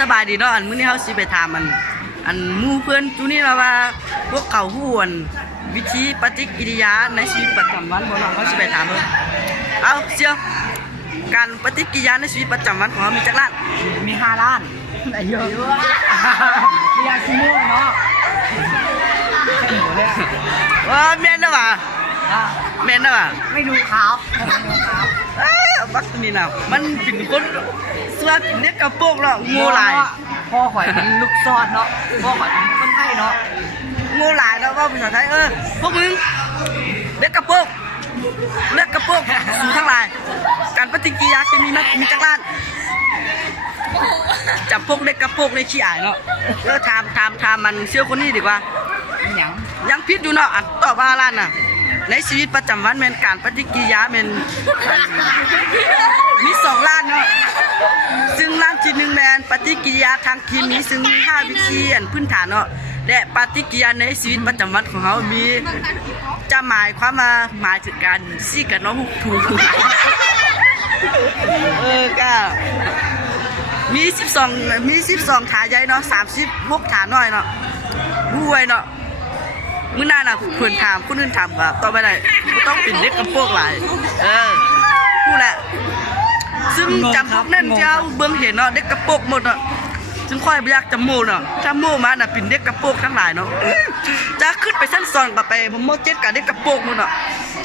สบายดีเนาะอันมื้อนี้เฮาสิไปถามอันหมู่เพื่อนจุนี่ล่ะว่าพวกเขาฮู้อันวิธีปฏิกิริยาในชีวิตประจำวันบ่เนาะเฮาสิไปถามเพิ่นเอาเสี่ยวการปฏิกิริยาในชีวิตประจำวันของเฮามีจักล้านมี5 ล้านอายุมียาซิม่วงเนาะใช่หมูเนี่ยแม่นนะว่ะแม่นนะว่ะไม่ดูครับบักนี่น่ะมันเป็นคนสวัสดิ์เด็กกระโปรงเนาะงูหลายพ่อข่อยเป็นลูกซอดเนาะพ่อข่อยเป็นคนไทยเนาะงูหลายเนาะว่าภาษาไทยพวกมึงเด็กกระโปรงเลือกกระโปรงสู่ทั้งหลายการปฏิกิริยาจะมีจักล้านจับพวกเด็กกระโปรงในขี้อายเนาะถามมันเชื่อคนนี้ดีกว่ายังพิษอยู่เนาะตอบว่าล้านน่ะในชีวิตประจำวันแม่นการปฏิกิริยาแม่นมี2ล้านเนาะซึ่งล้านที่1แม่นปฏิกิริยาทางเคมีซึ่งมี5วิธีพื้นฐานเนาะและปฏิกิริยาในชีวิตประจำวันของเฮามีจะหมายความว่าหมายถึงการซี่กับน้องถูกก็มี12ฐานใหญ่เนาะ36ฐานน้อยเนาะรวยเนาะมื้อหน้าน่ะเพิ่นถามคนอื่นถามก็ตอบไม่ได้บ่ต้องเป็นเด็กกับพวกหลายพูดแหละซึ่งจำพวกนั้นเจ้าเบิ่งเห็นเนาะเด็กกระโปรงหมดเนาะซึ่งค่อยบ่อยากจำโมเนาะถ้าโมมาน่ะเป็นเด็กกระโปรงทั้งหลายเนาะจะขึ้นไปชั้น2ก็ไปผมโม7กับเด็กกระโปรงหมดเนาะ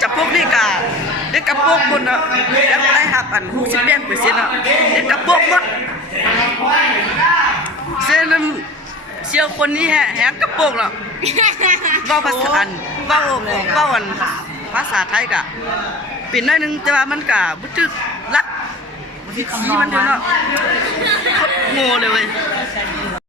จับพวกนี้ก็เด็กกระโปรงหมดเนาะยังบ่ได้รับอัน68%เนาะเด็กกระโปรงหมดเส้นเชียวคนนี้แหกกระโปรงเนาะว่าภาษาภาษาไทยกะเป็นน้อยนึงแต่ว่ามันกะบ่ตึกรักที่มันเนาะโง่เลยเว้ย